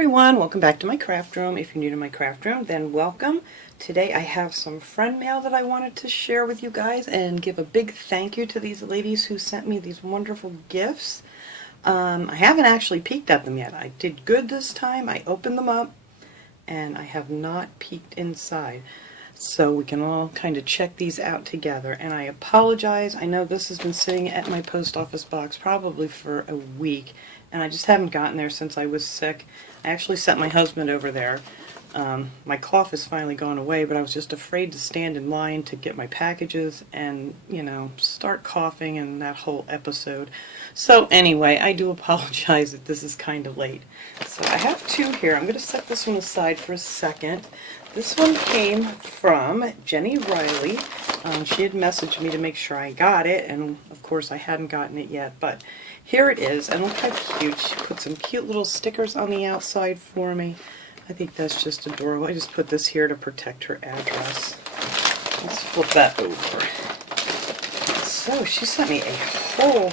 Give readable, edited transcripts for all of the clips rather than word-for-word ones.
everyone, welcome back to my craft room. If you're new to my craft room, then welcome. Today I have some friend mail that I wanted to share with you guys and give a big thank you to these ladies who sent me these wonderful gifts. I haven't actually peeked at them yet. I did good this time. I opened them up and I have not peeked inside. So we can all kind of check these out together. And I apologize. I know this has been sitting at my post office box probably for a week, and I just haven't gotten there since I was sick. I actually sent my husband over there. My cough has finally gone away, but I was just afraid to stand in line to get my packages and, you know, start coughing and that whole episode. So anyway, I do apologize that this is kind of late. So I have two here. I'm going to set this one aside for a second. This one came from Jenny Riley. She had messaged me to make sure I got it, and of course I hadn't gotten it yet, but here it is, and look how cute. She put some cute little stickers on the outside for me. I think that's just adorable. I just put this here to protect her address. Let's flip that over. So she sent me a whole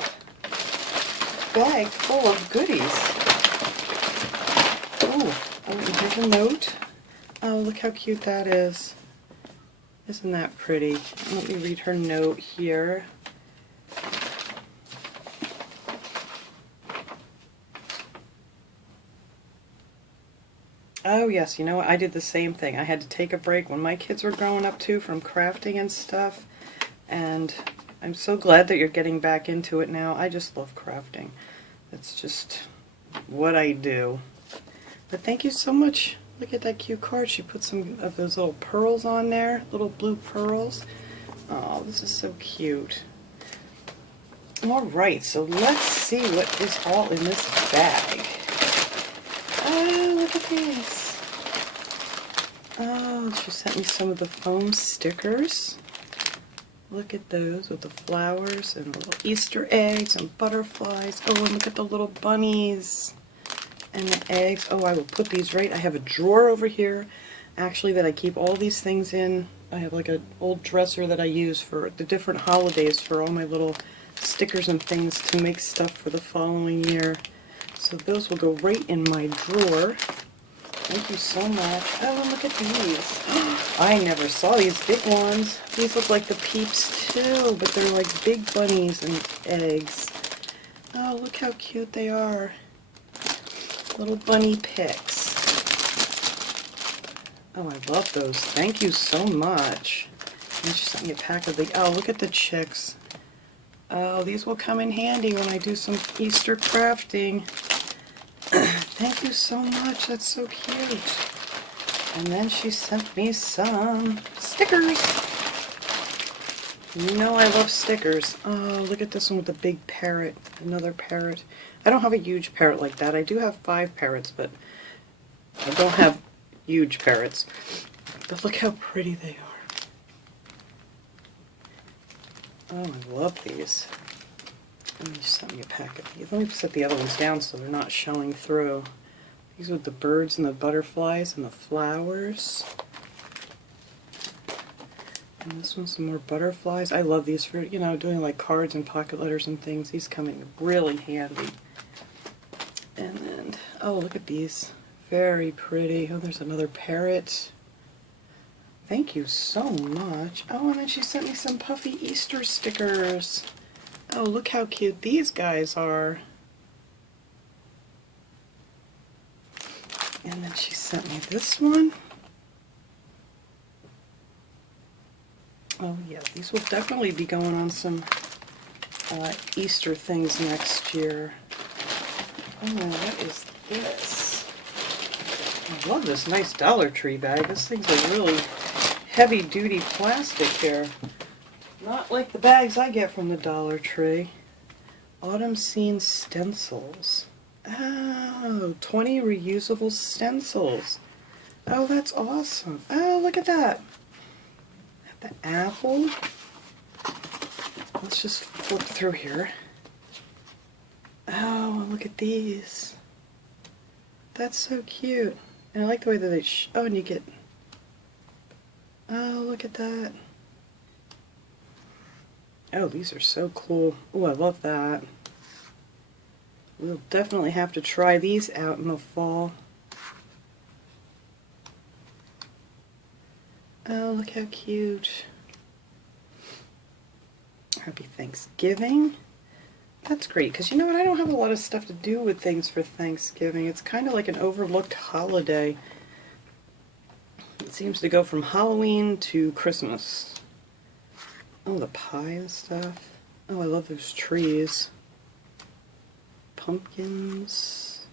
bag full of goodies. Oh, and here's a note. Oh, look how cute that is. Isn't that pretty? Let me read her note here. Oh yes, you know what? I did the same thing. I had to take a break when my kids were growing up too from crafting and stuff. And I'm so glad that you're getting back into it now. I just love crafting. That's just what I do. But thank you so much. Look at that cute card. She put some of those little pearls on there, little blue pearls. Oh, this is so cute. Alright, so let's see what is all in this bag. Oh, look at these. Oh, she sent me some of the foam stickers. Look at those with the flowers and the little Easter eggs and butterflies. Oh, and look at the little bunnies. And the eggs. Oh, I will put these right. I have a drawer over here, actually, that I keep all these things in. I have like an old dresser that I use for the different holidays for all my little stickers and things to make stuff for the following year. So those will go right in my drawer. Thank you so much. Oh, and look at these. I never saw these big ones. These look like the Peeps too, but they're like big bunnies and eggs. Oh, look how cute they are. Little bunny pics. Oh, I love those. Thank you so much. And she sent me a pack of the... Oh, look at the chicks. Oh, these will come in handy when I do some Easter crafting. Thank you so much. That's so cute. And then she sent me some stickers. You know I love stickers. Oh, look at this one with the big parrot. Another parrot. I don't have a huge parrot like that. I do have 5 parrots, but I don't have huge parrots. But look how pretty they are. Oh, I love these. Let me just send me a pack of these. Let me set the other ones down so they're not showing through. These with the birds and the butterflies and the flowers. And this one's some more butterflies. I love these for, you know, doing like cards and pocket letters and things. These come in really handy. And then, oh, look at these. Very pretty. Oh, there's another parrot. Thank you so much. Oh, and then she sent me some puffy Easter stickers. Oh, look how cute these guys are. And then she sent me this one. Oh yeah, these will definitely be going on some Easter things next year. Oh, what is this? I love this nice Dollar Tree bag. This thing's a really heavy-duty plastic here. Not like the bags I get from the Dollar Tree. Autumn Scene stencils. Oh, 20 reusable stencils. Oh, that's awesome. Oh, look at that. The apple. Let's just flip through here. Oh, look at these. That's so cute. And I like the way that they oh, and you get... Oh, look at that. Oh, these are so cool. Oh, I love that. We'll definitely have to try these out in the fall. Oh, look how cute. Happy Thanksgiving. That's great, because you know what? I don't have a lot of stuff to do with things for Thanksgiving. It's kind of like an overlooked holiday. It seems to go from Halloween to Christmas. Oh, the pie and stuff. Oh, I love those trees. Pumpkins.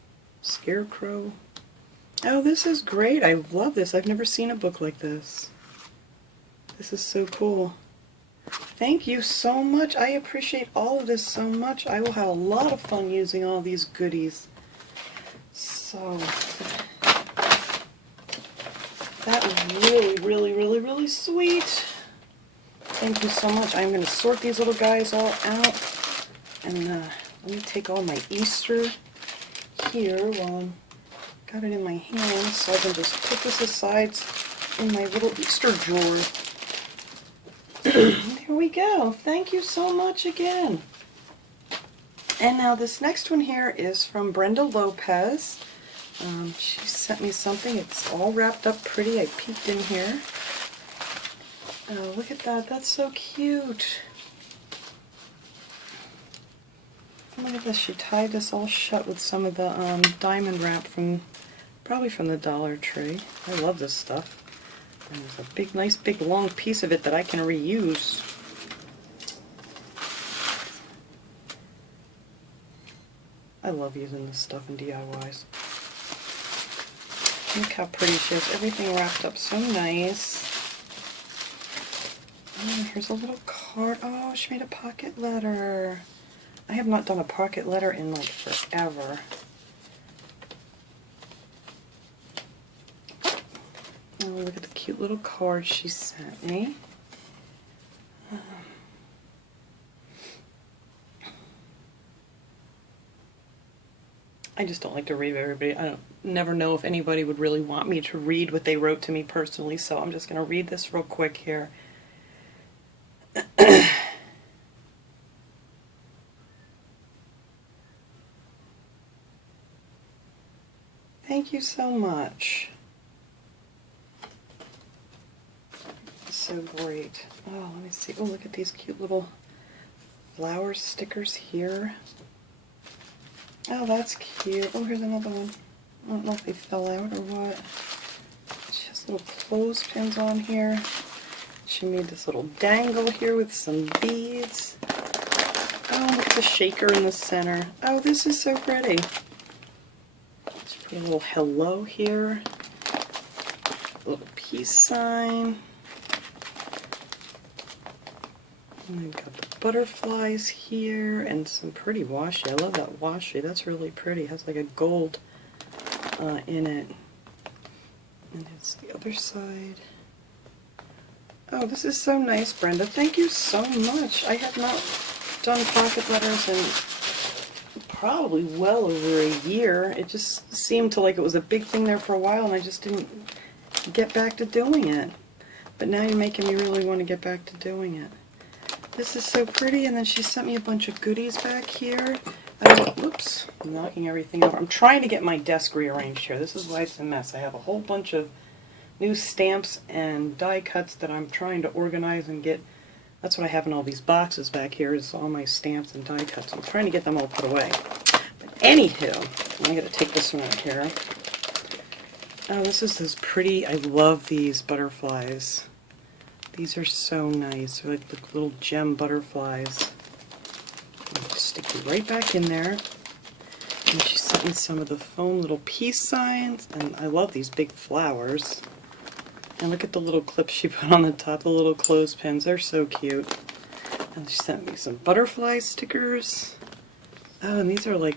Scarecrow. Oh, this is great. I love this. I've never seen a book like this. This is so cool. Thank you so much. I appreciate all of this so much. I will have a lot of fun using all these goodies. So, that was really, really, really, really sweet. Thank you so much. I'm going to sort these little guys all out. And let me take all my Easter here while I'm got it in my hands, so I can just put this aside in my little Easter drawer. There we go. Thank you so much again. And now this next one here is from Brenda Lopez. She sent me something. It's all wrapped up pretty. I peeked in here. Oh, look at that. That's so cute. Look at this. She tied this all shut with some of the diamond wrap from, probably from the Dollar Tree. I love this stuff. And there's a big, nice, big, long piece of it that I can reuse. I love using this stuff in DIYs. Look how pretty she has everything wrapped up so nice. Oh, here's a little card. Oh, she made a pocket letter. I have not done a pocket letter in like forever. Oh, look at the cute little card she sent me. I just don't like to read everybody. I never know if anybody would really want me to read what they wrote to me personally, so I'm just going to read this real quick here. Thank you so much. So great. Oh, let me see. Oh, look at these cute little flower stickers here. Oh, that's cute. Oh, here's another one. I don't know if they fell out or what. She has little clothespins on here. She made this little dangle here with some beads. Oh, look at the shaker in the center. Oh, this is so pretty. She put a little hello here. A little peace sign. And we've got the butterflies here and some pretty washi. I love that washi. That's really pretty. It has like a gold in it. And it's the other side. Oh, this is so nice, Brenda. Thank you so much. I have not done pocket letters in probably well over a year. It just seemed to like it was a big thing there for a while, and I just didn't get back to doing it. But now you're making me really want to get back to doing it. This is so pretty, and then she sent me a bunch of goodies back here. Whoops, I'm knocking everything over. I'm trying to get my desk rearranged here. This is why it's a mess. I have a whole bunch of new stamps and die cuts that I'm trying to organize and get. That's what I have in all these boxes back here, is all my stamps and die cuts. I'm trying to get them all put away. But anywho, I'm going to take this one out here. Oh, this is this pretty, I love these butterflies. These are so nice. They're like the little gem butterflies. Just stick you right back in there. And she sent me some of the foam little peace signs. And I love these big flowers. And look at the little clips she put on the top, the little clothespins. They're so cute. And she sent me some butterfly stickers. Oh, and these are like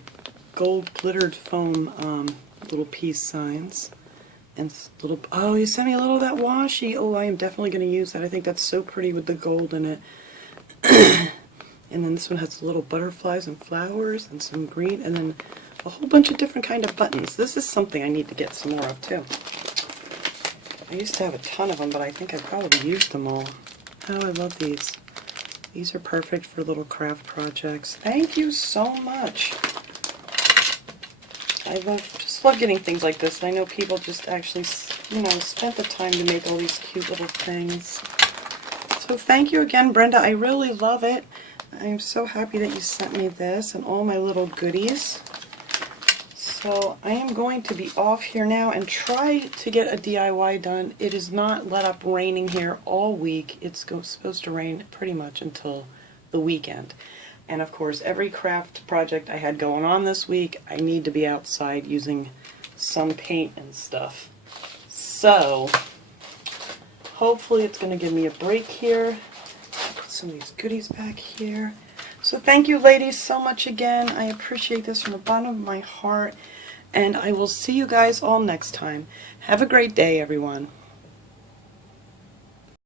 gold glittered foam little peace signs. And little, oh, you sent me a little of that washi. Oh, I am definitely going to use that. I think that's so pretty with the gold in it. And then this one has little butterflies and flowers and some green, and then a whole bunch of different kind of buttons. This is something I need to get some more of too. I used to have a ton of them, but I think I probably used them all. Oh, I love these. These are perfect for little craft projects. Thank you so much. I just love getting things like this. I know people just actually you know, spent the time to make all these cute little things. So thank you again, Brenda. I really love it. I'm so happy that you sent me this and all my little goodies. So I am going to be off here now and try to get a DIY done. It is not let up raining here all week. It's supposed to rain pretty much until the weekend. And of course, every craft project I had going on this week, I need to be outside using some paint and stuff. So hopefully it's going to give me a break here. Put some of these goodies back here. So thank you, ladies, so much again. I appreciate this from the bottom of my heart. And I will see you guys all next time. Have a great day, everyone.